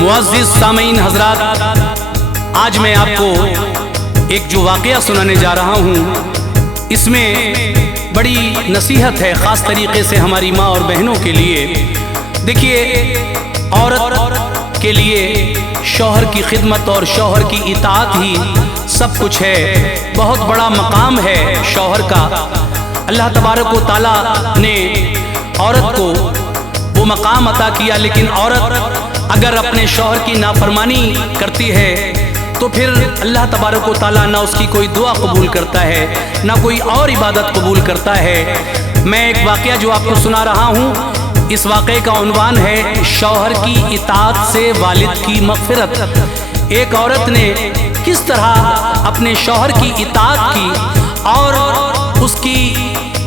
मुअज़्ज़िज़ सामीन हज़रात, आज मैं आपको एक जो वाक़या सुनाने जा रहा हूँ, इसमें बड़ी नसीहत है, ख़ास तरीक़े से हमारी माँ और बहनों के लिए। देखिए, औरत के लिए शौहर की खिदमत और शौहर की इताअत ही सब कुछ है। बहुत बड़ा मकाम है शौहर का। अल्लाह तबारक व तआला ने औरत को वो मकाम अता किया, लेकिन औरत अगर अपने शौहर की नाफरमानी करती है तो फिर अल्लाह तबारक व तआला ना उसकी कोई दुआ कबूल करता है, ना कोई और इबादत कबूल करता है। मैं एक वाक़या जो आपको सुना रहा हूँ, इस वाक़े का उन्वान है शौहर की इताअत से वालिद की मग़फ़िरत। एक औरत ने किस तरह अपने शौहर की इताअत की और उसकी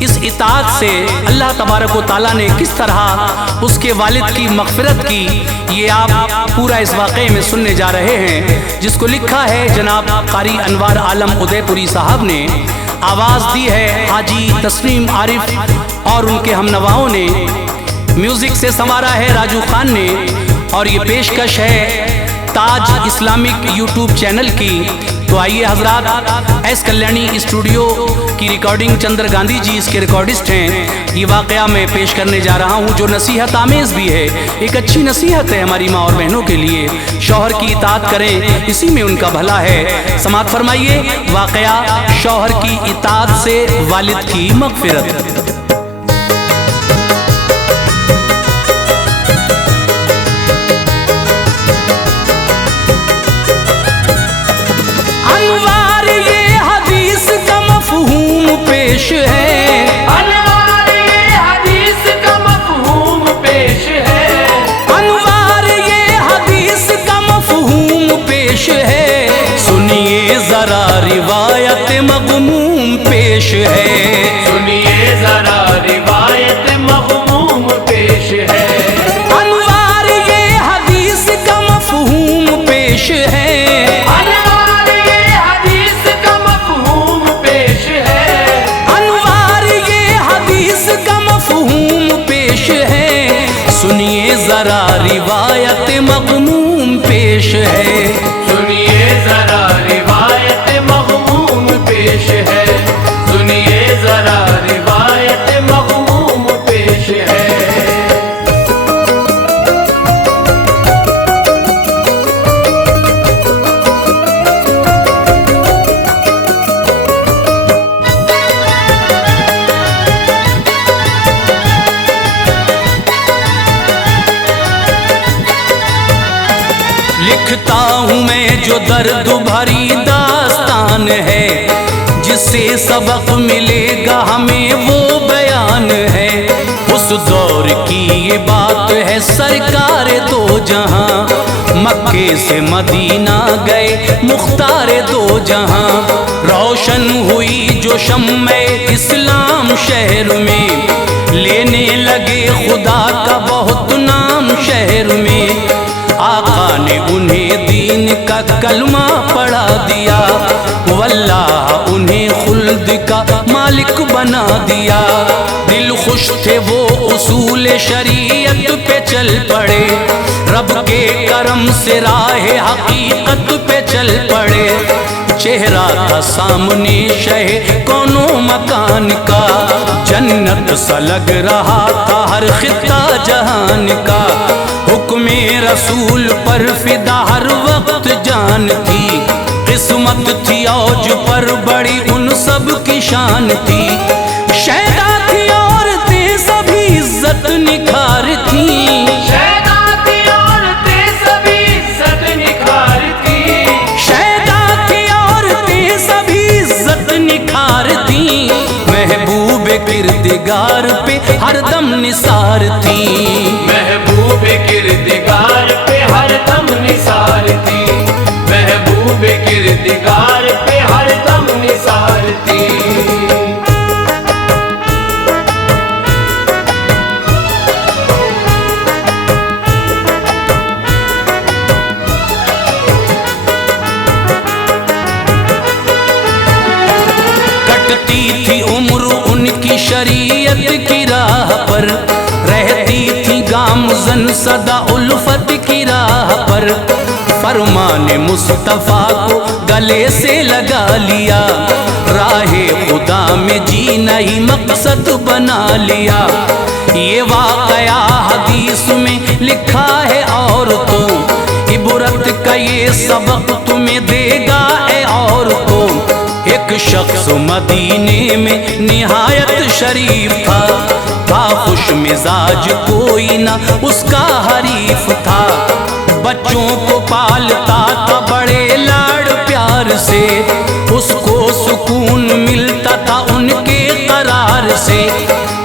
इस इताअत से अल्लाह तबारक व तआला ने किस तरह उसके वालिद की मग़फ़िरत की, ये आप पूरा इस वाक़े में सुनने जा रहे हैं, जिसको लिखा है जनाब क़ारी अनवार आलम उदयपुरी साहब ने। आवाज़ दी है हाजी तस्लीम आरिफ और उनके हमनवाओं ने। म्यूज़िक से संवारा है राजू खान ने। और ये पेशकश है ताज इस्लामिक यूट्यूब चैनल की। तो आइए हजरात, एस कल्याणी स्टूडियो की रिकॉर्डिंग चंद्र गांधी जी इसके रिकॉर्डिस्ट हैं। ये वाक़या मैं पेश करने जा रहा हूँ जो नसीहत आमेज़ भी है, एक अच्छी नसीहत है हमारी माँ और बहनों के लिए। शौहर की इताअत करें, इसी में उनका भला है। समाअत फरमाइए वाक़या शौहर की इताअत से वालिद की मग़फ़िरत। पेश है अनवार ये हदीस का मफ़हूम पेश है। अनवार ये हदीस का मफ़हूम पेश है। सुनिए जरा रिवायत मग़मूम पेश है। सुनिए जरा रिवायत मग़मूम पेश है। अनवार ये हदीस का मफ़हूम पेश है। सुनिए जरा रिवायत मग़मूम पेश है। सुनिए जरा रिवायत मग़मूम पेश है। सुनिए जरा रिवायत मग़मूम पेश है। लिखता हूँ मैं जो दर्द भरी दास्तान है, जिससे सबक मिलेगा हमें वो बयान है। उस दौर की ये बात है सरकार दो जहां, मक्के से मदीना गए मुख्तार दो जहां। रोशन हुई जो शम्मे इस्लाम शहर में, लेने लगे खुदा का बहुत नाम शहर में। आका ने उन्हें दीन का कलमा पढ़ा दिया, वल्लाह उन्हें खुल्द का मालिक बना दिया। दिल खुश थे वो उसूल शरीयत पे चल पड़े, रब के करम से राह हकीकत पे चल पड़े। चेहरा था सामने शह कोनो मकान का, जन्नत सा लग रहा था हर खित्ता जहान का। हुक्मे रसूल पर फिदा हर वक्त जान थी, किस्मत थी औज पर बड़ी उन सब की शान थी। शैदा थी औरतें सभी इज्जत निखार थी। शैदा थी औरतें सभी इज्जत निखार थी। शैदा थी औरतें सभी इज्जत निखार थी। महबूब किरदिगार पे हरदम निसार थी। महबूब किरदिगार पे हरदम निसार थी। महबूब किरदिगार पे हरदम निसार थी। कटती थी उम्र उनकी शरीयत की राह पर, रहती थी गामज़न सदा उल्फत की राह पर। फरमाने मुस्तफ़ा को गले से लगा लिया, राहे खुदा में जीना ही मकसद बना लिया। ये वाक़या हदीस में लिखा है और तो इबरत का ये सबक तुम्हें देगा ए और तो। एक शख्स मदीने में निहायत शरीफ था, खुश मिजाज कोई ना उसका हरीफ था। बच्चों को पालता था बड़े लाड़ प्यार से, उसको सुकून मिलता था उनके करार से।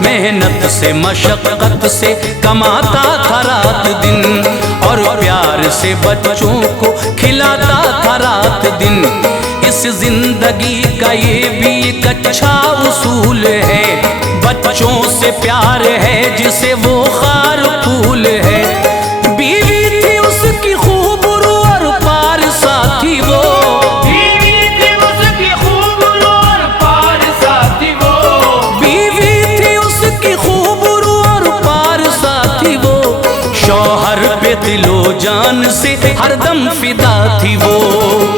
मेहनत से मशक्कत से कमाता था रात दिन, और प्यार से बच्चों को खिलाता था रात दिन। इस जिंदगी का ये भी एक अच्छा उसूल है, बच्चों से प्यार है जिसे वो खार फूल है। बीवी थी उसकी खूब रू और पार साथी वो, बीवी थी उसकी खूब रू और पार साथी वो, बीवी थी उसकी खूब रू और पार साथी वो। शौहर पे दिलो जान से हरदम फिदा थी वो,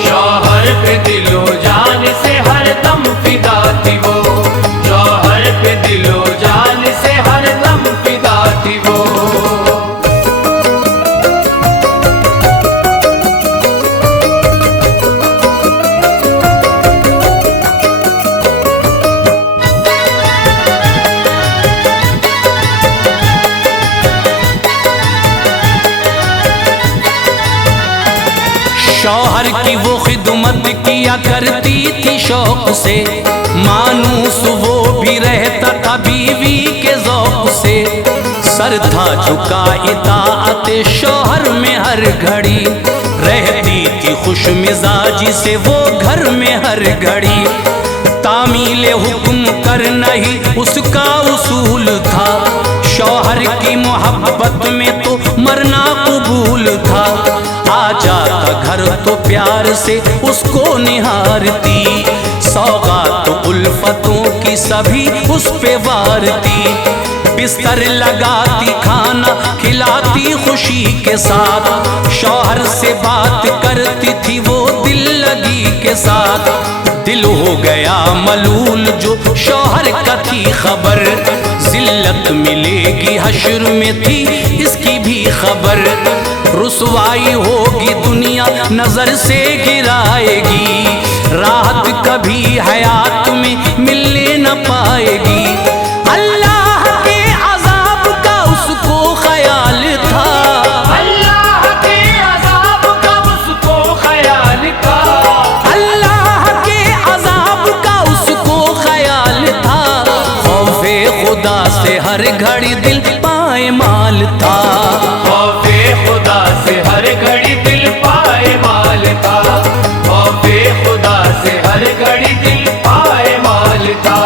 शौहर पे दिलो जान से हरदम फिदा थी वो, शौहर पे दिलो जान से हरदम फिदा थी वो। शौहर की वो खिदमत किया करती थी शौक से, मानूस वो भी रहता था बीवी के ज़ौक़ से। सर था झुका इताअत शौहर में हर घड़ी, रहती थी खुश मिजाजी से वो घर में हर घड़ी। तामील हुक्म करना ही उसका उसूल था, शौहर की मोहब्बत में तो मरना कबूल था। आ जाता घर तो प्यार से उसको निहारती, सौगात उल्फतों की सभी उस पे वारती। बिस्तर लगाती खाना खिलाती खुशी के साथ, शौहर से बात करती थी वो दिल लगी के साथ। दिल हो गया मलूल जो शौहर का थी खबर, जिल्लत मिलेगी हश्र में थी इसकी भी खबर। रुसवाई होगी दुनिया नजर से गिराएगी, राहत कभी हयात में मिलने न पाएगी। अल्लाह के अजाब का उसको ख्याल था, अल्लाह के अजाब का उसको ख्याल था, अल्लाह के अजाब का उसको ख्याल था। खौफे खुदा से हर घड़ी दिल पायमाल था, खौफे खुदा से हर घड़ी दिल पायमाल था, खौफे खुदा से हर घड़ी दिल पायमाल था।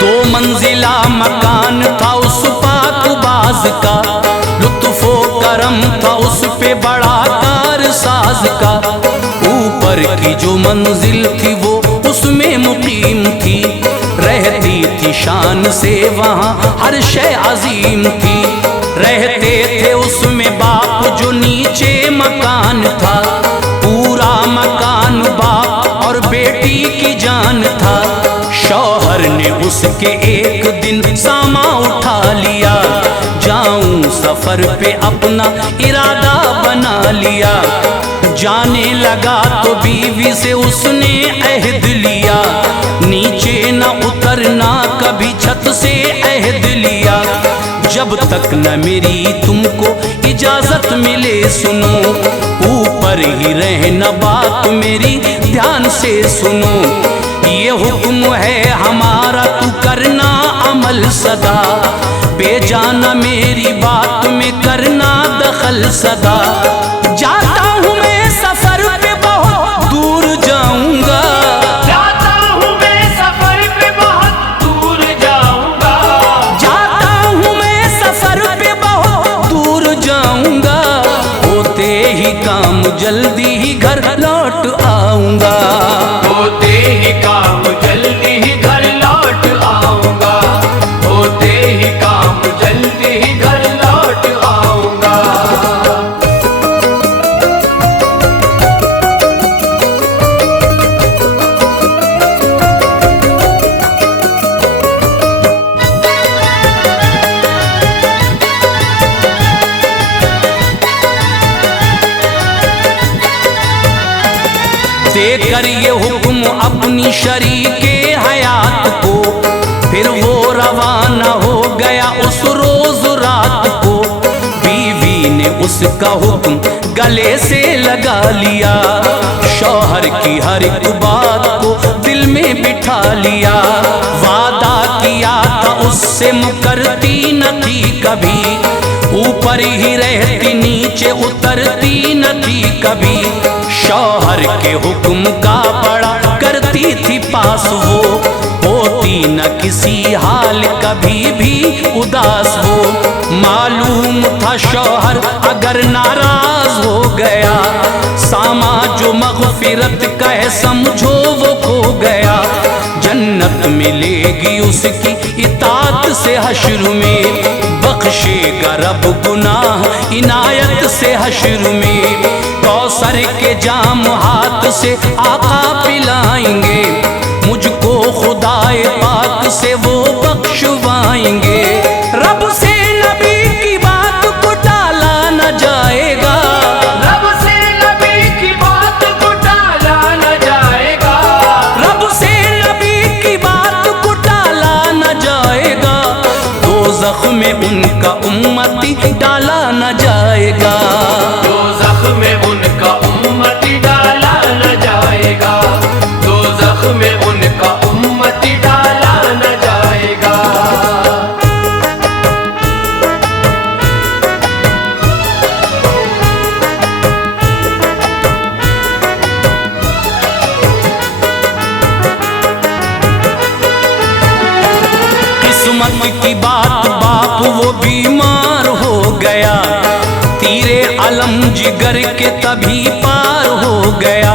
दो मंजिला मकान था उस पाकबाज का, लुत्फो करम था उस पे बड़ा कारसाज का। ऊपर की जो मंजिल थी वो उसमें मुकीम थी, रहती थी शान से वहाँ हर शय अजीम थी। रहते थे उसमें बाप जो नीचे मकान था, पूरा मकान बाप और बेटी की जान था। शौहर ने उसके एक दिन सामा उठा लिया, जाऊं सफर पे अपना इरादा बना लिया। जाने लगा तो बीवी से उसने अहद लिया, नीचे न उतरना कभी छत से अहद लिया। जब तक न मेरी तुमको इजाजत मिले सुनो, ऊपर ही रहना बात मेरी ध्यान से सुनो। ये हुक्म है हमारा तू करना अमल सदा, बेजाना मेरी बात में करना दखल सदा। जाता हूँ मैं सफर पे बहुत दूर जाऊंगा, जाता हूँ मैं सफर पे बहुत ही काम जल्दी ही घर लौट आऊंगा, होते ही काम जल्दी ही घर लौट आऊंगा। देकर ये हुक्म अपनी शरीके हयात को, फिर वो रवाना हो गया उस रोज रात को। बीवी ने उसका हुक्म गले से लगा लिया, शौहर की हर एक बात को दिल में बिठा लिया। वादा किया था उससे मुकरती न थी कभी, ऊपर ही रहती नीचे उतरती न थी कभी। शौहर के हुक्म का बड़ा करती थी पास वो, होती न किसी हाल कभी भी उदास वो। मालूम था शौहर अगर नाराज हो गया, सामा जो मग़फ़िरत का है समझो वो खो गया। जन्नत मिलेगी उसकी इताअत से हश्र में, बख्शेगा रब गुनाह इनायत से हश्र में। कौसर के जाम हाथ से आका पिलाएंगे, मुझको खुदाए पाक से वो बख्शवाएंगे। रब से नबी की बात को टाला न जाएगा, रब से नबी की बात को टाला न जाएगा, रब से नबी की बात को टाला न जाएगा। दोज़ख में उनका उम्मती डाला न जाएगा, दोज़ख में उनका उम्मती डाला न जाएगा, दोज़ख में उनका उम्मती डाला न जाएगा। किस्मत की बात बाप वो बीमार हो गया, तीरे अलम जिगर के तभी पार हो गया।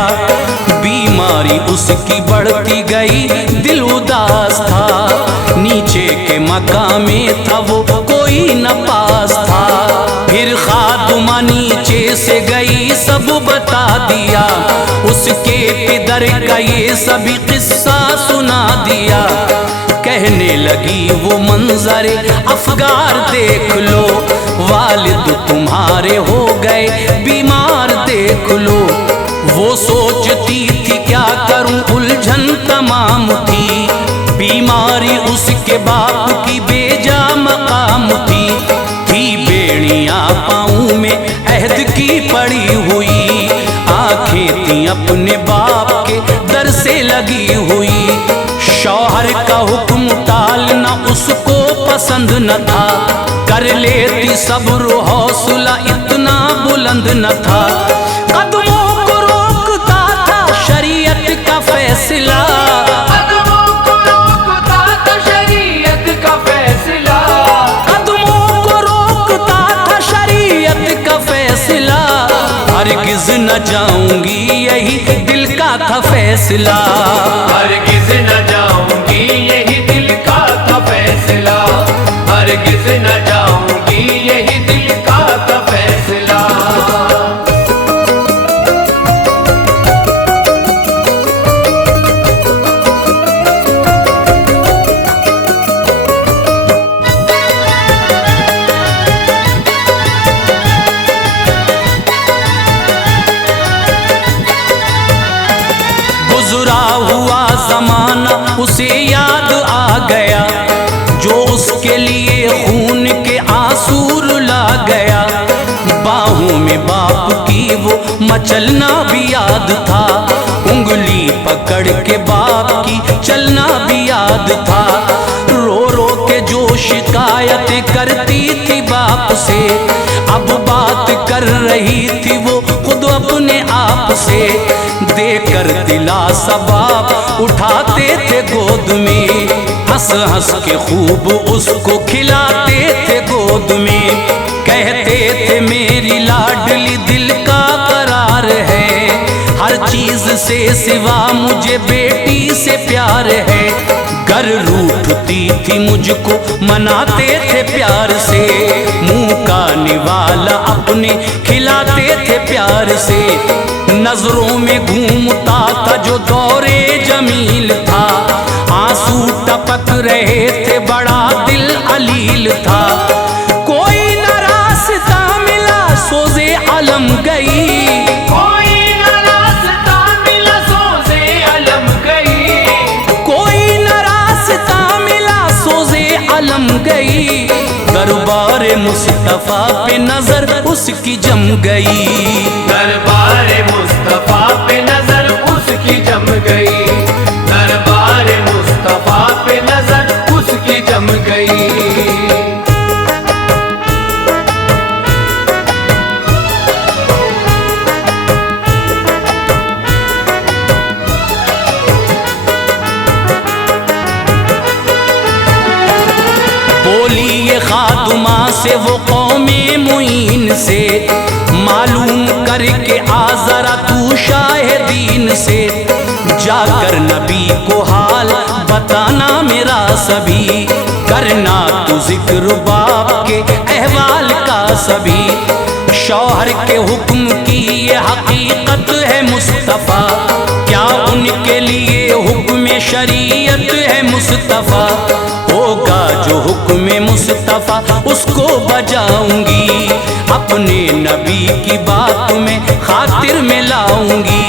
बीमारी उसकी बढ़ती गई दिल उदास था, नीचे के मकाम में था वो कोई न पास था। फिर खादुमा नीचे से गई सब बता दिया, उसके पिदर का ये सभी किस्सा सुना दिया। कहने लगी वो मंजरे अफगार देख लो, वालिद तुम्हारे हो गए बीमार देख लो। वो सोचती थी क्या करूं उलझन तमाम थी, बीमारी उसके बाप की बेजा मकाम थी। बेड़ियां पाँव में अहद की पड़ी हुई, आंखें थी अपने बाप के दर से लगी हुई। शौहर का हुक्म टालना उसको पसंद न था, कर लेती सब्र हौसला इतना बुलंद न था। कदमों को रोकता था शरीयत का फैसला, कदमों को रोकता था शरीयत का फैसला, कदमों को रोकता था शरीयत का फैसला। हरगिज़ न जाऊंगी यही दिल का था फैसला, हरगिज़ न जाऊंगी यही दिल का था फैसला, हरगिज़ न जाऊंगी यही दिल का था फैसला। गुजरा हुआ जमाना उसे याद आ गया, जो उसके लिए खून के आंसू रुला गया। बाहों में बाप की वो मचलना भी याद था, उंगली पकड़ के बाप की चलना भी याद था। रो रो के जो शिकायत करती थी बाप से, अब बात कर रही थी वो खुद अपने आप से। देकर दिलासा बाप उठाते थे गोद में, हंस हंस के खूब उसको खिलाते थे गोद में। कहते थे मेरी लाडली दिल का करार है, हर चीज से सिवा मुझे बेटी से प्यार है। घर रूठती थी मुझको मनाते थे प्यार से, मुंह का निवाला अपने खिलाते थे प्यार से। नजरों में घूमता था जो दौरे जमील था, आंसू टपक रहे थे बड़ा दिल अलील था। कोई न रास्ता मिला सोज़े अलम गई, कोई न रास्ता मिला सोज़े अलम गई, कोई न रास्ता मिला सोज़े अलम गई। दरबार मुस्तफा पे नजर उसकी जम गई, दरबार मुस्तफा पे नजर उसकी जम गई, दरबार मुस्तफा पे नजर उसकी जम गई। बोली ये खातुमा से वो कौमे मुइन से, मालूम करके आ जरा तू शाहिदीन से। जाकर नबी को हाल बताना मेरा सभी, करना तू जिक्र बाप के अहवाल का सभी। शौहर के हुक्म की ये हकीकत है मुस्तफ़ा, क्या उनके लिए हुक्म शरीयत है मुस्तफ़ा। होगा जो हुक्म मुस्तफ़ा उसको बजाऊंगी, अपने नबी की बात में खातिर में लाऊंगी।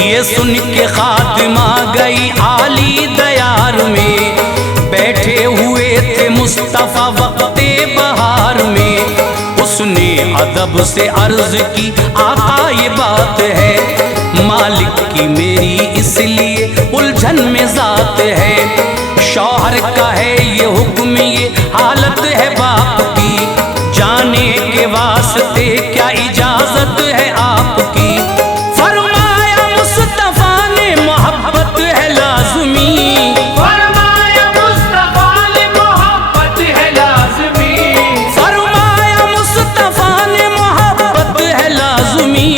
ये सुन के खातिमा गई आली दयार में, बैठे हुए थे मुस्तफ़ा वक्ते बहार में। उसने अदब से अर्ज की आका ये बात है, मालिक की मेरी इसलिए उलझन में जात है। शौहर का है ये हुक्म ये हालत है बाप की, जाने के वास्ते क्या इजाजत है आपकी। फरमाया मुस्तफा ने मोहब्बत है लाज़मी, फरमाया मुस्तफा ने मोहब्बत है लाज़मी, फरमाया मुस्तफा ने मोहब्बत है लाज़मी।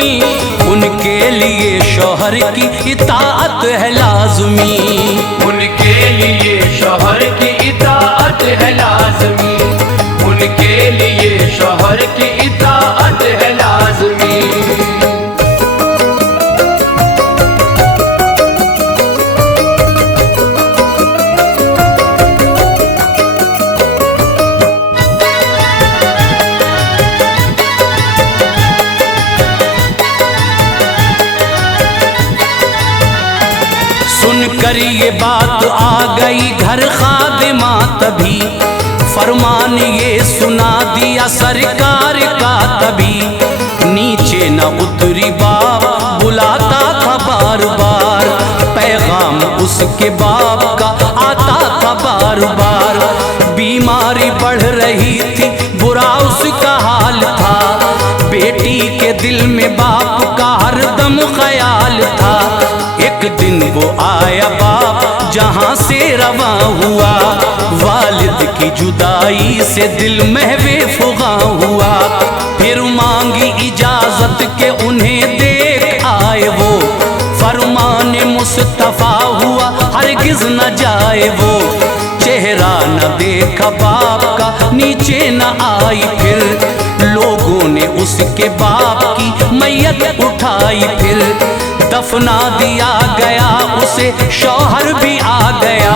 उनके लिए शौहर की इताअत है लाज़मी, उनके लिए शौहर की इताअत है लाज़मी, उनके लिए शौहर की इताअत है लाज़मी। सुनकर ये बात आ गई घर खादिमा तभी, फरमान ये सुना दिया सरकार का तभी। नीचे न उतरी बाप बुलाता था बार बार, पैगाम उसके बाप का आता था बार बार। बीमारी बढ़ रही थी बुरा उसका हाल था, बेटी के दिल में बाप का हरदम ख्याल था। एक दिन वो आया बाप जहां से रवा हुआ, वालिद की जुदाई से दिल महवे फुगा हुआ। फिर मांगी इजाजत के उन्हें देख आए वो, फरमान मुस्तफा हुआ हरगिज न जाए वो। चेहरा न देखा बाप का नीचे न आई, फिर लोगों ने उसके बाप की मैयत उठाई। फिर दफना दिया गया उसे, शौहर भी आ गया।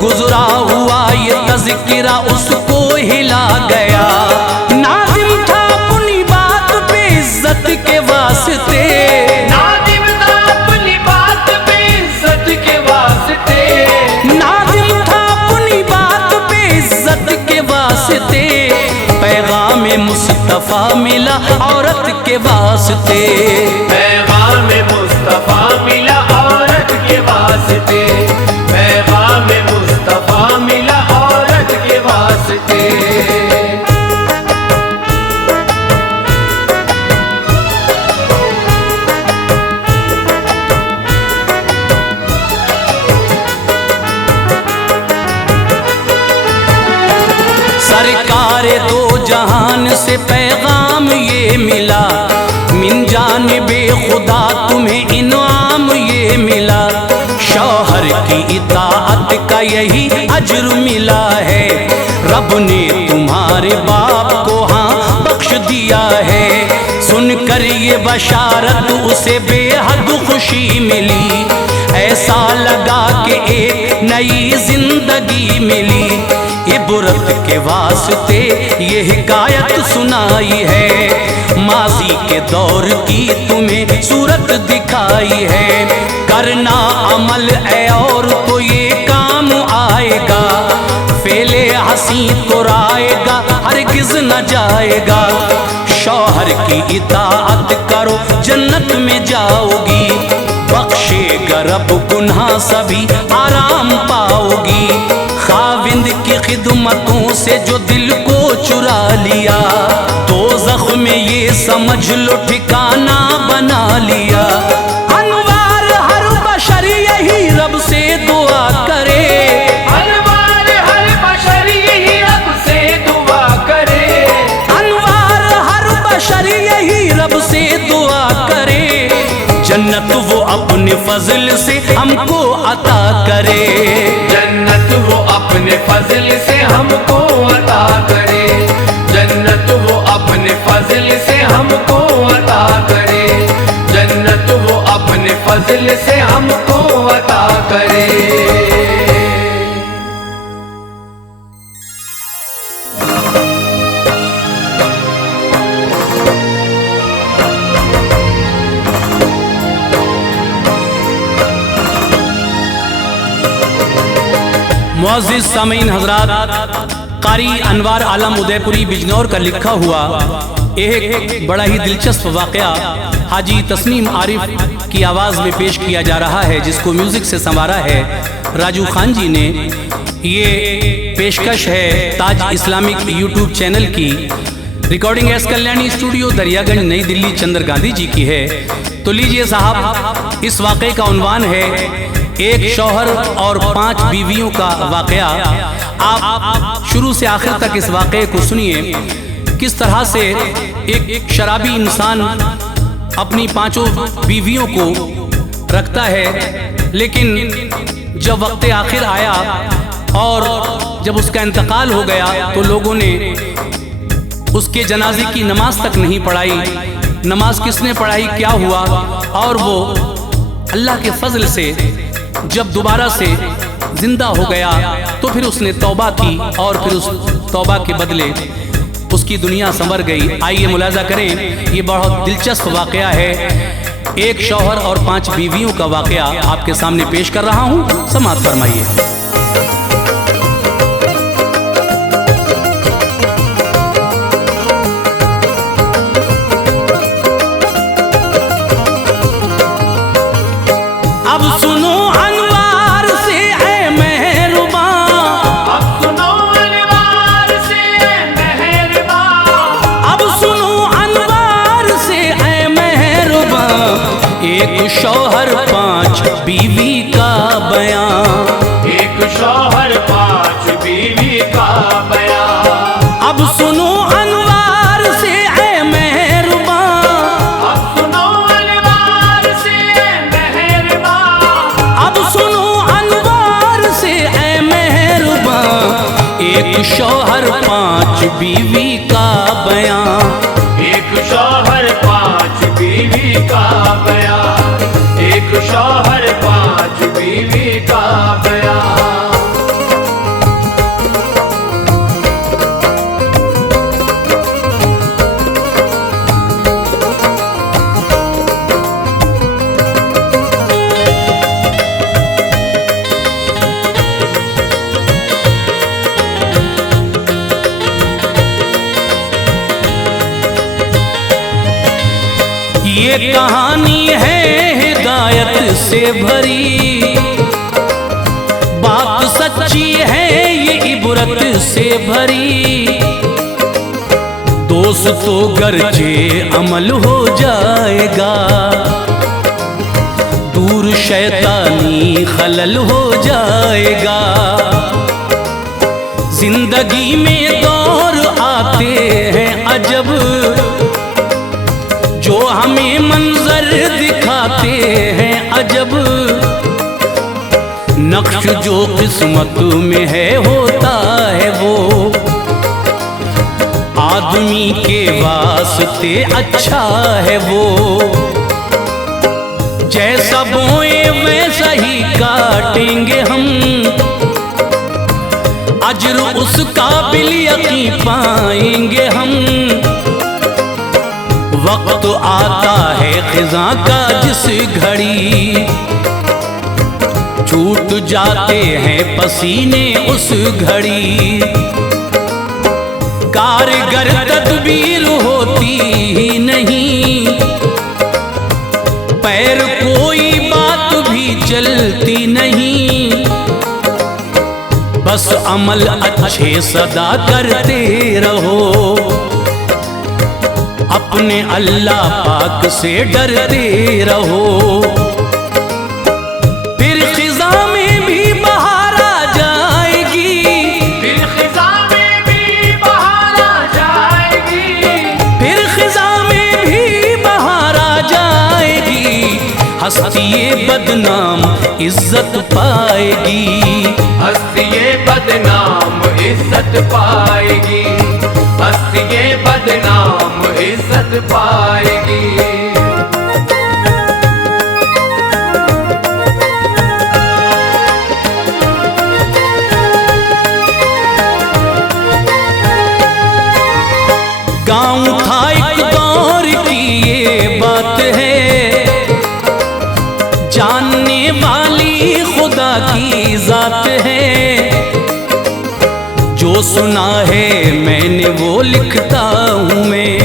गुजरा हुआ ये तज़किरा उसको हिला गया। नादिम था अपनी बात पे इज्जत के वास्ते, नादिम था अपनी बात पे इज्जत के वास्ते, नादिम था अपनी बात पे इज्जत के वास्ते। पैगाम मुस्तफा मिला औरत के वास्ते, पैगाम मुस्तफा मिला औरत के वास्ते, पैगाम मुस्तफा मिला औरत के वास्ते। सरकार दो जहान से पैगाम ये मिला, मिन जानिबे खुदा तुम्हें इनाम तुझे मिला, शौहर की इताअत का यही अज्र मिला है। रब ने तुम्हारे बाप को हाँ बख्श दिया है। सुनकर ये बशारत उसे बेहद खुशी मिली, ऐसा लगा कि एक नई जिंदगी मिली। इबरत के वास्ते ये हिकायत सुनाई है, माजी के दौर की तुम्हें सूरत दिखाई है। करना अमल है और तो ये काम आएगा, फेले हंसी कुराएगा हरगिज न जाएगा। शौहर की इताअत करो जन्नत में जाओगी, बख्शेगा रब गुनाह सभी आराम पाओगी। खाविंद की खिदमतों से जो दिल को चुरा लिया, तो ज़ख्म में ये समझ लो ठिकाना बना लिया। अनवार हर बशर यही रब से दुआ करे, अनवार हर बशर यही रब से दुआ करे, अनवार हर बशर यही रब से दुआ करे। जन्नत वो अपने फजल से हमको अता करे, जन्नत वो अपने फजल से हमको अता करे, जन्नत वो अपने फजल से हमको अता करे, जन्नत वो अपने फजल से हमको अता करे। मुअज़्ज़िज़ सामीन हज़रात, कारी अनवार आलम उदयपुरी बिजनौर का लिखा हुआ एक बड़ा ही दिलचस्प वाक़या हाजी तस्नीम आरिफ की आवाज़ में पेश किया जा रहा है, जिसको म्यूज़िक से संवारा है राजू खान जी ने। ये पेशकश है ताज इस्लामिक यूट्यूब चैनल की। Recording S Kalyani studio Daryaganj नई दिल्ली चंद्र गांधी जी की है। तो लीजिए साहब, इस वाक़े का उन्वान है एक शौहर और 5 बीवियों का वाक़या। आप शुरू से आखिर तक इस वाक़े को सुनिए, किस तरह से एक शराबी इंसान अपनी 5 बीवियों को रखता है, लेकिन जब वक्त आखिर आया और जब उसका इंतकाल हो गया तो लोगों ने उसके जनाजे की नमाज तक नहीं पढ़ाई। नमाज किसने पढ़ाई, क्या हुआ? और वो अल्लाह के फजल से जब दोबारा से जिंदा हो गया तो फिर उसने तौबा की और फिर उस तौबा के बदले उसकी दुनिया संवर गई। आइए मुलाजा करें, ये बहुत दिलचस्प वाक़या है। एक शौहर और 5 बीवियों का वाक़या आपके सामने पेश कर रहा हूँ, समाअत फरमाइए। अब सुनो अनवार से है मेहरबान, अब सुनो अनवार से मेहरबान, अब सुनो अनवार से है मेहरबान। एक शौहर 5 बीवी का बयान, एक शौहर 5 बीवी का बयान। अब सुनो अनवार से है मेहरबान, अब सुनो अनवार से मेहरबान, अब सुनो अनवार से है मेहरबान। एक शौहर 5 बीवी का बयान, एक शौहर 5 बीवी का बयान, एक शौहर 5 बीवी का बयान। ये कहानी है हिदायत से भरी, बात सच्ची है ये इबरत से भरी। दोस्तों गरजे अमल हो जाएगा, दूर शैतानी खलल हो जाएगा। जिंदगी में दौर आते हैं अजब, जो हमें मंजर दिखाते हैं अजब। नक्श जो किस्मत में है होता है वो आदमी के वास्ते अच्छा है वो। जैसा बोए वैसा ही काटेंगे हम, अजर उसका बिल यकीन पाएंगे हम। वक्त आता है खिज़ां का जिस घड़ी छूट जाते हैं पसीने उस घड़ी। कारगर तदबीर होती ही नहीं, पैर कोई बात भी चलती नहीं। बस अमल अच्छे सदा करते रहो, अपने अल्लाह पाक से डरते रहो। फिर खिज़ां में भी बहार आ जाएगी, फिर खिज़ां में भी बहार आ जाएगी, फिर खिज़ां में भी बहार आ जाएगी। हस्ती बदनाम इज्जत पाएगी, हस्ती बदनाम इज्जत पाएगी, हस्ती बदनाम इज्जत पाएगी। गाँव था एक दौर की ये बात है, जानने वाली खुदा की जात है। जो सुना है मैंने वो लिखता हूँ मैं,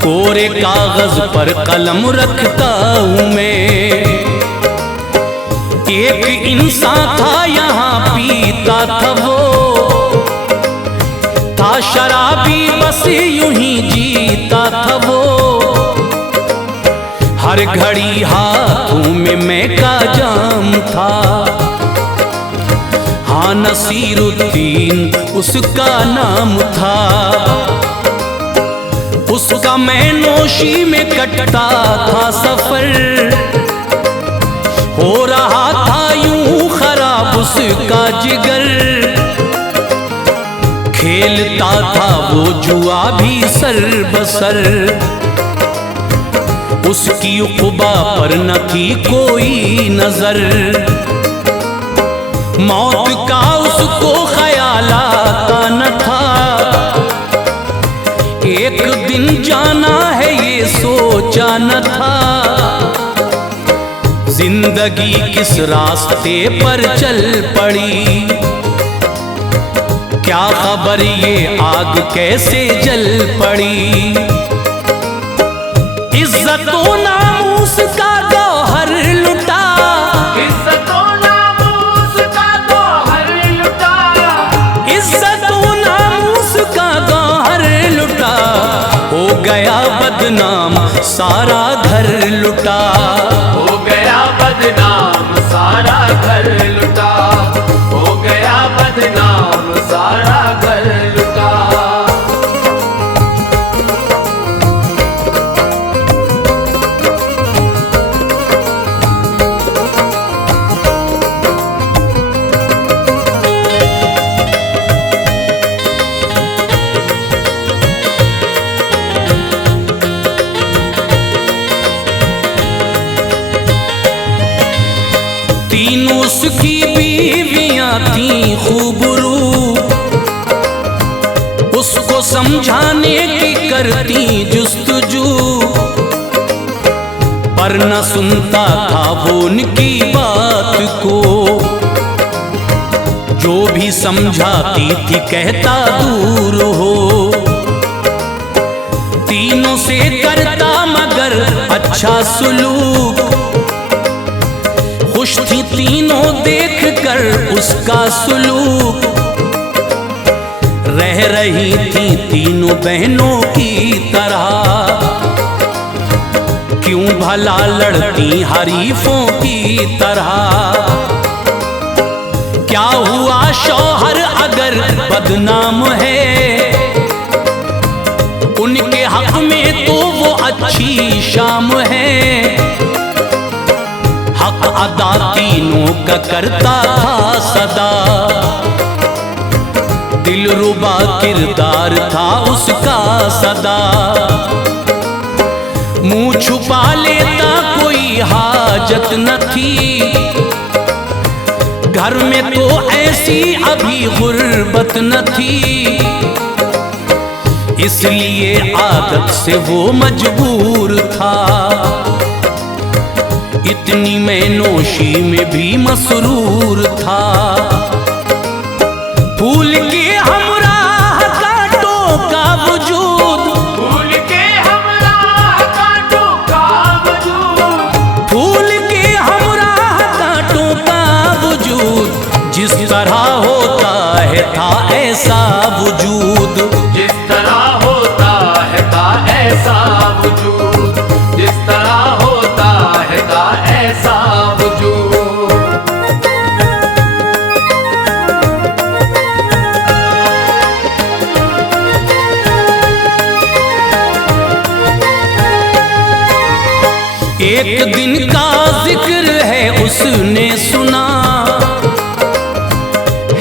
कोरे कागज पर कलम रखता हूँ मैं। एक इंसान था यहाँ पीता था वो, था शराबी बस यूं ही जीता था वो। हर घड़ी हाथों में मैं का जाम था, हाँ नसीरुद्दीन उसका नाम था। उसका मैं नोशी में कटता था सफर, हो रहा था यूं खराब उसका जिगर। खेलता था वो जुआ भी सर बसर, उसकी उक़बा पर न थी कोई नजर। मौत का उसको ख्याल आता न था, एक दिन जाना है ये सोचा न था। जिंदगी किस रास्ते पर चल पड़ी, क्या खबर ये आग कैसे जल पड़ी। इज्जतों नामूस का गौहर लुटा, इज्जतों नामूस का गौहर लुटा, इज्जतों नामूस का गौहर लुटा। हो गया बदनाम सारा घर लुटा, हो गया बदनाम सारा घर लुटा, हो गया बदनाम सारा घर लुटा। तीन उसकी बीवियां थी खूबरू, उसको समझाने की करती जुस्तजू। पर न सुनता था वो उनकी बात को, जो भी समझाती थी कहता दूर हो। तीनों से करता मगर अच्छा सुलूक, खुश थी तीनों देख कर उसका सुलूक। रह रही थी तीनों बहनों की तरह, क्यों भला लड़ती हरीफों की तरह। क्या हुआ शौहर अगर बदनाम है, उनके हक में तो वो अच्छी शाम है। हक अदा तीनों का करता था सदा, दिलरुबा किरदार था उसका सदा। मुंह छुपा लेता कोई हाजत न थी, घर में तो ऐसी अभी गुर्बत न थी, इसलिए आदत से वो मजबूर था। इतनी मैं नोशी में भी मसरूर था। फूल के हमराह कांटों का वजूद, फूल के हमराह कांटों का वजूद, फूल के हमराह कांटों का वजूद, जिस तरह होता है था ऐसा वजूद, जिस तरह होता है था ऐसा वजूद, जिस तरह होता है था ऐसा वजूद। एक दिन का जिक्र है उसने सुना,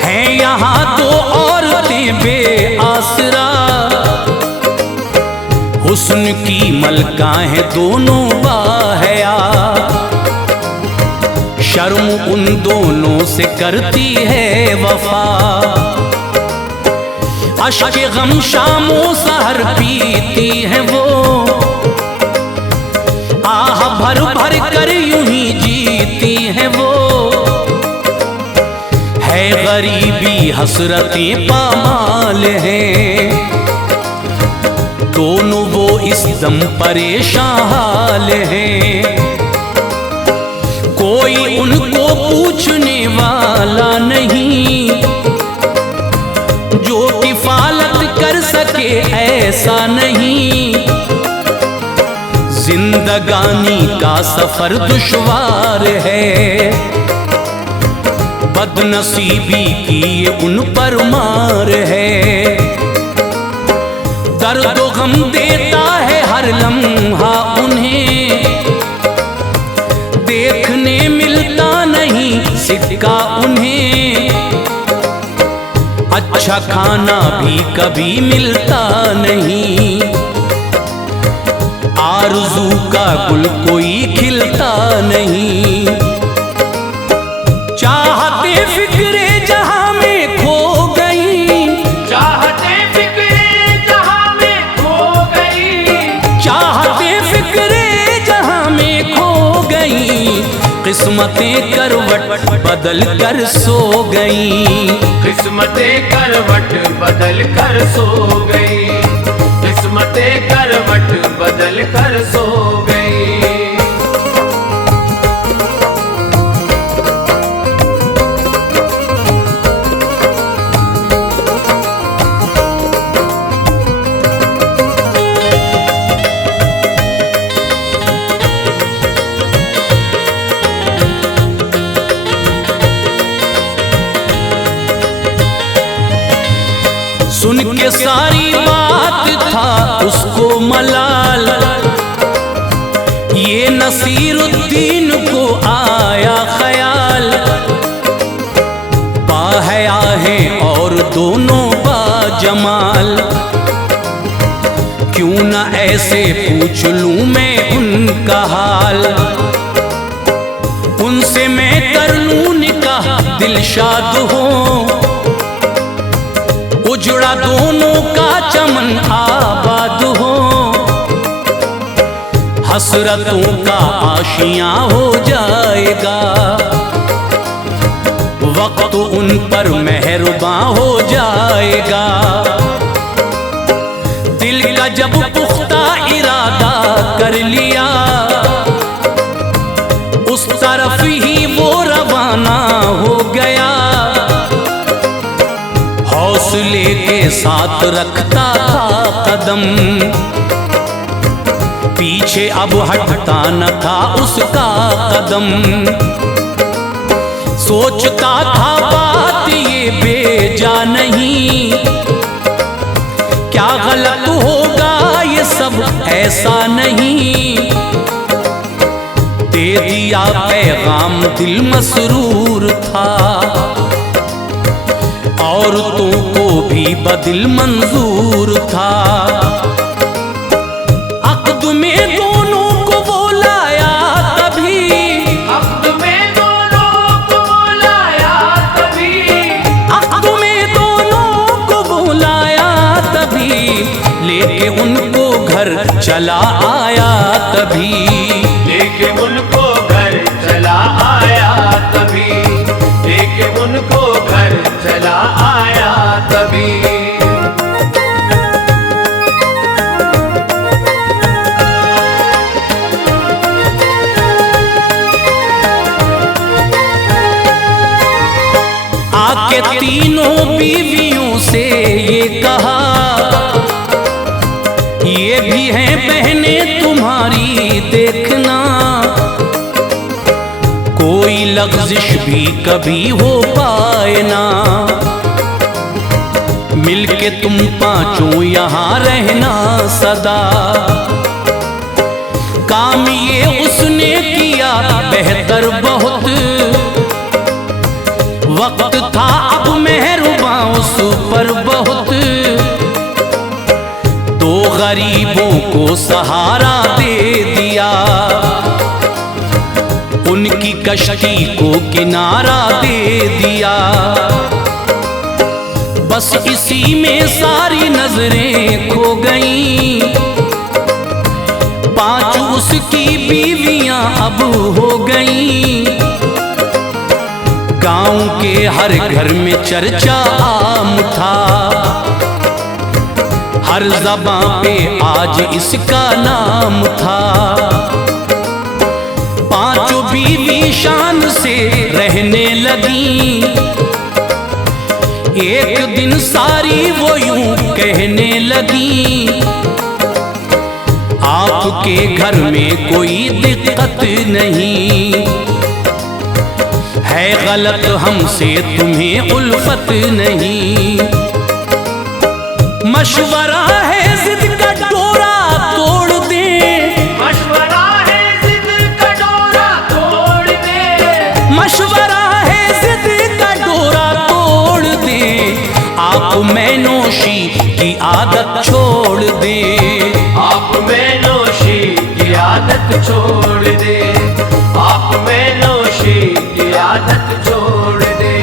है यहाँ दो औरतें बेआसरा, हुस्न की मलका है दोनों बाहया, शर्म उन दोनों से करती है वफा, अश्क गम शामों सहर पीती है वो, आह भर भर कर यूं ही जीती है वो, है गरीबी हसरतें पामाल हैं, दोनों वो इस दम परेशान हाल हैं, कोई उनको पूछने वाला नहीं, जो किफालत कर सके ऐसा नहीं, जिंदगानी का सफर दुश्वार है, बदनसीबी की ये उन पर मार है, दर्द गम देता है हर लम्हा उन्हें, देखने मिलता नहीं सिक्का उन्हें, अच्छा खाना भी कभी मिलता नहीं, आरज़ू का गुल कोई खिलता नहीं, चाहते फिक्रे जहां में खो गई, चाहते फिक्रे जहां में खो गई, चाहते फिक्रे जहां में खो गई, किस्मतें करवट बदल कर सो गई, किस्मतें करवट बदल कर सो गई, किस्मतें करवट बदल कर सो गई। सुन के सारी बात था उसको मलाल, ये नसीरुद्दीन को आया ख्याल, बाहया है और दोनों बाजमाल, क्यों न ऐसे पूछ लूं मैं उनका हाल, उनसे मैं कर लूं निकाह दिलशाद हो, उजड़ा दोनों का चमन आबाद हो, हसरतों का आशियां हो जाएगा, वक्त उन पर मेहरबान हो जाएगा, दिल का जब पुख्ता इरादा कर लिया, उस तरफ ही वो रवाना हो गया, हौसले के साथ रखता था कदम, पीछे अब हटता न था उसका कदम, सोचता था बात ये बेजा नहीं, क्या गलत होगा ये सब ऐसा नहीं, दिया पैगाम दिल मसरूर था, औरतों को भी बदिल मंजूर था। अक़्द में दोनों को वो लाया तभी, अक़्द में दोनों को बुलाया तभी, अक़्द में दोनों को वो लाया तभी, लेके उनको घर चला आया तभी, लेके उनको घर चला आया तभी, लेके उनको घर चला आया तभी। आके तीनों बीवियों से ये कहा, ये भी हैं बहनें तुम्हारी देखना, कोई लग़्ज़िश भी कभी हो पाए ना, मिलके तुम पांचों यहाँ रहना सदा। काम ये उसने किया बेहतर बहुत, वक्त था अब मेहरबां उस पर बहुत, तो गरीबों को सहारा दे दिया, उनकी कश्ती को किनारा दे दिया। बस इसी में सारी नजरें खो गईं, पांच उसकी बीवियां अब हो गईं। गांव के हर घर में चर्चा आम था, हर ज़बां पे आज इसका नाम था। पांचों बीवी शान से रहने लगी, एक दिन सारी वो यूं कहने लगी, आपके घर में कोई दिक्कत नहीं है, गलत हमसे तुम्हें उल्फत नहीं। मशवरा है जिद का डोरा तोड़ दे, मशवरा है जिद का डोरा तोड़ दे, मशवरा है जिद का डोरा तोड़ दे, आप मैनोशी की आदत छोड़ दे, आप मैनोशी की आदत छोड़ दे, आप मैनोशी की आदत छोड़ दे।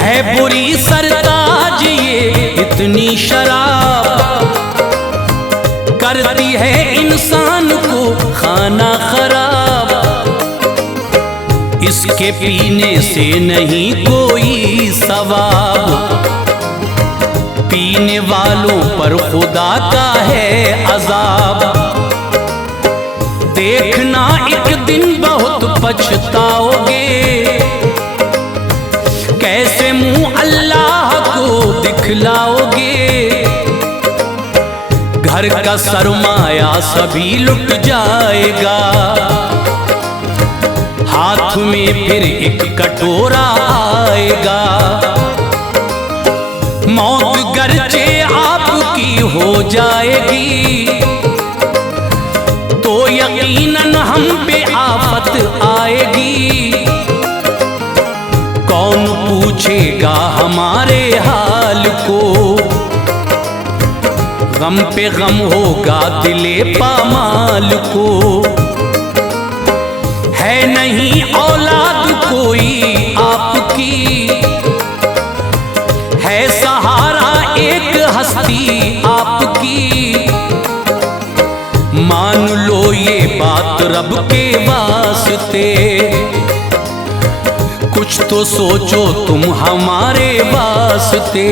है बुरी सरताज ये इतनी शराब, करती है इंसान को खाना खराब, इसके पीने से नहीं कोई सवाब, पीने वालों पर खुदा का है अजाब। देखना एक दिन बहुत पछताओगे, कैसे मुंह अल्लाह को दिखलाओगे, घर का सरमाया सभी लुट जाएगा, हाथ में फिर एक कटोरा आएगा। मौत गरचे आपकी हो जाएगी, तो यकीनन हम पे आफत आएगी, कौन पूछेगा हमारे हाल को, गम पे गम होगा दिले पामाल को। है नहीं औलाद कोई आपकी, है सहारा एक हस्ती आपकी, मान लो ये बात रब के वास्ते, कुछ तो सोचो तुम हमारे वास्ते।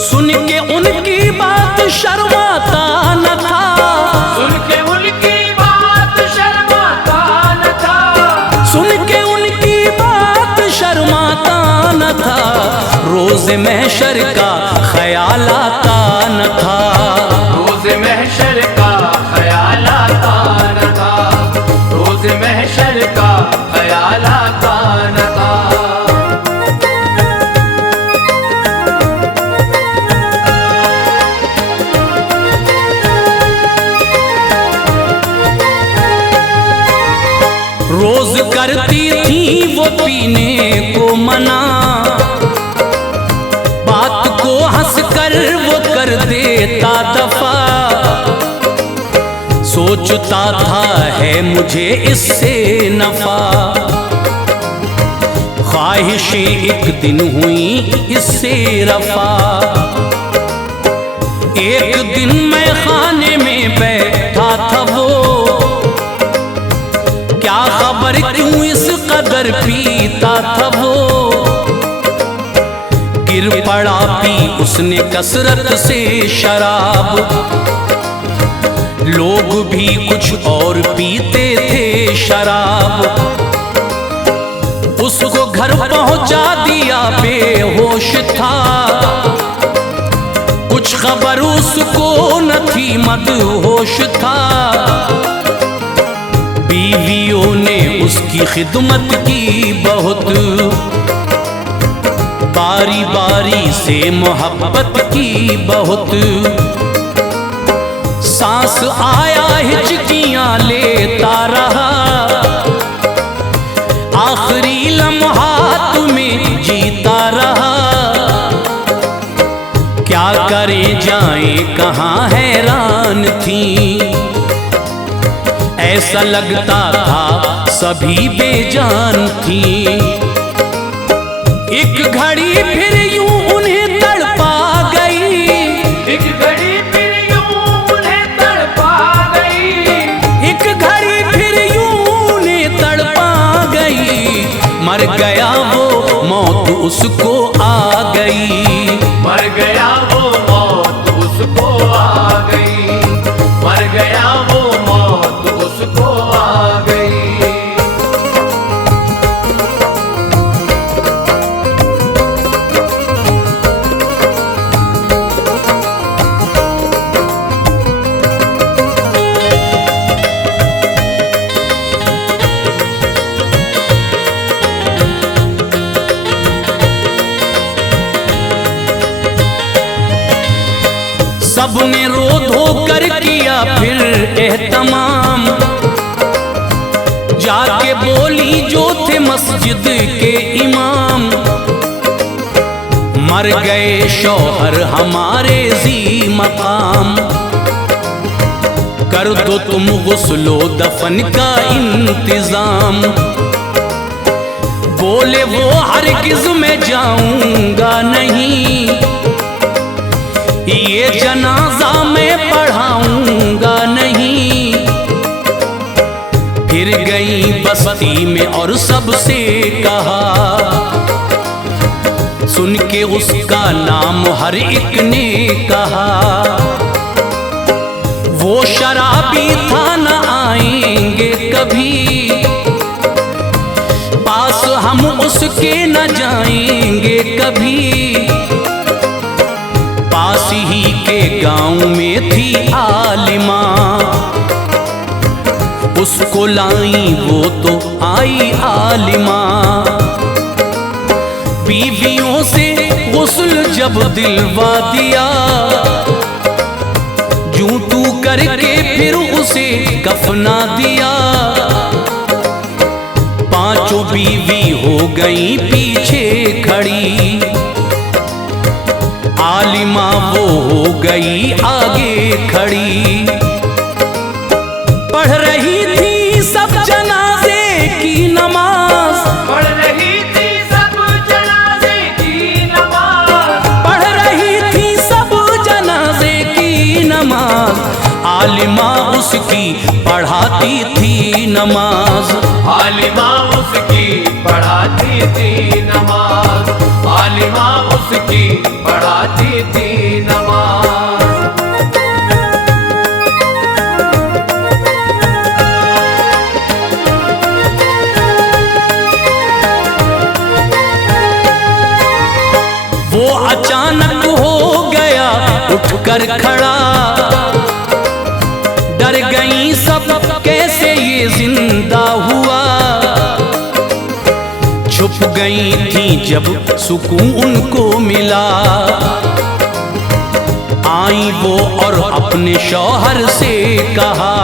सुन के उनकी बात शर्माता न था, सुन के उनकी बात शर्माता न था, सुन के उनकी बात शर्माता न था, रोज रोज महशर का ख्याल आता न था, रोज महशर का ख्याल आता न था, रोज महशर का ख्याल आता न था। रोज करती थी वो पीने को मना, बात को हंस कर वो कर देता दफा। सोचता था है मुझे इससे नफा, ख्वाहिशें एक दिन हुई इससे रफा। एक दिन मैं खाने में बैठा था वो, क्या खबर क्यों इस कदर पीता था वो। गिर पड़ा पी उसने कसरत से शराब, लोग भी कुछ और पीते थे शराब। उसको घर पहुंचा दिया बेहोश था, कुछ खबर उसको न थी मदहोश था। बीवियों ने उसकी खिदमत की बहुत, बारी बारी से मोहब्बत की बहुत। सांस आया हिचकियां लेता रहा, आखिरी लम्हात में जीता रहा। क्या करें जाएं कहाँ हैरान थी, ऐसा लगता था सभी बेजान थी। एक घड़ी फिर यूं उन्हें तड़पा गई, एक घड़ी फिर यूं उन्हें तड़पा गई, एक घड़ी फिर यूं उन्हें तड़पा गई। मर गया वो मौत उसको आ गई, मर गया वो मौत उसको आ गई, मर गया वो मौत उसको आ गई। सबने रो धो कर किया फिर एहतमाम, जाके बोली जो थे मस्जिद के इमाम। मर गए शौहर हमारे जी मकाम, कर दो तुम गुस्लो दफन का इंतजाम। बोले वो हरगिज़ मैं जाऊंगा नहीं, ये जनाजा मैं पढ़ाऊंगा नहीं। फिर गई बस्ती में और सबसे कहा, सुन के उसका नाम हर एक ने कहा। वो शराबी था न आएंगे कभी, पास हम उसके न जाएंगे कभी। पास ही के गांव में थी आलिमा, उसको लाई वो तो आई आलिमा। बीवियों से गुस्ल जब दिलवा दिया, जूं तू करके फिर उसे कफना दिया। पांचों बीवी हो गई पीछे खड़ी, आलिमा वो हो गई आगे खड़ी। पढ़ रही थी सब जनाजे की नमाज, पढ़ रही थी सब जनाजे की नमाज, पढ़ रही थी सब जनाजे की नमाज। आलिमा उसकी पढ़ाती थी नमाज, आलिमा उसकी पढ़ाती थी नमाज, आलिमा उसकी पढ़ाती थी नमाज। वो कर खड़ा। डर गई सब कैसे ये जिंदा हुआ, छुप गई थी जब सुकून को मिला। आई वो और अपने शौहर से कहा,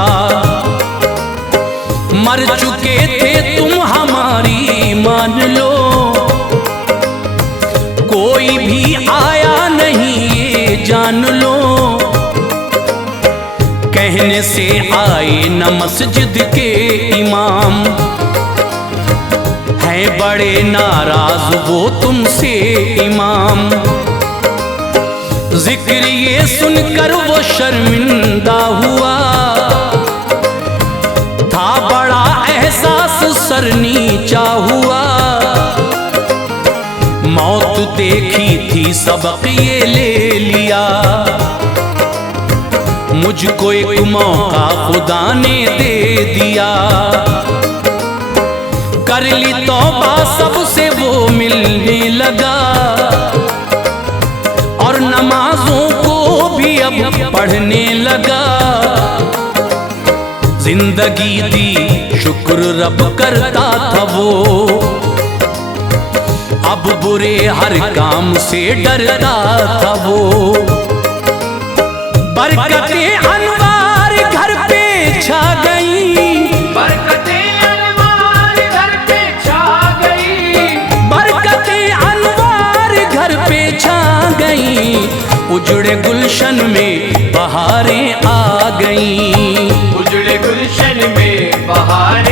मर चुके थे तुम हमारी मान लो, कोई भी आया नहीं ये जान लो। कहने से आए न मस्जिद के इमाम, हैं बड़े नाराज वो तुमसे इमाम। जिक्र ये सुनकर वो शर्मिंदा हुआ, था बड़ा एहसास सर नीचा हुआ। मौत देखी थी सबक ये ले लिया, मुझको एक मौका खुदा ने दे दिया। कर ली तौबा सबसे वो मिलने लगा, और नमाजों को भी अब पढ़ने लगा। जिंदगी दी शुक्र रब करता था वो, अब बुरे हर काम से डरता था वो। बरकतें अनवार घर पे छा गई, बरकतें अनवार घर पे छा गई, बरकतें अनवार घर पे छा गई। उजड़े गुलशन में बहारें आ गई, उजड़े गुलशन में बहार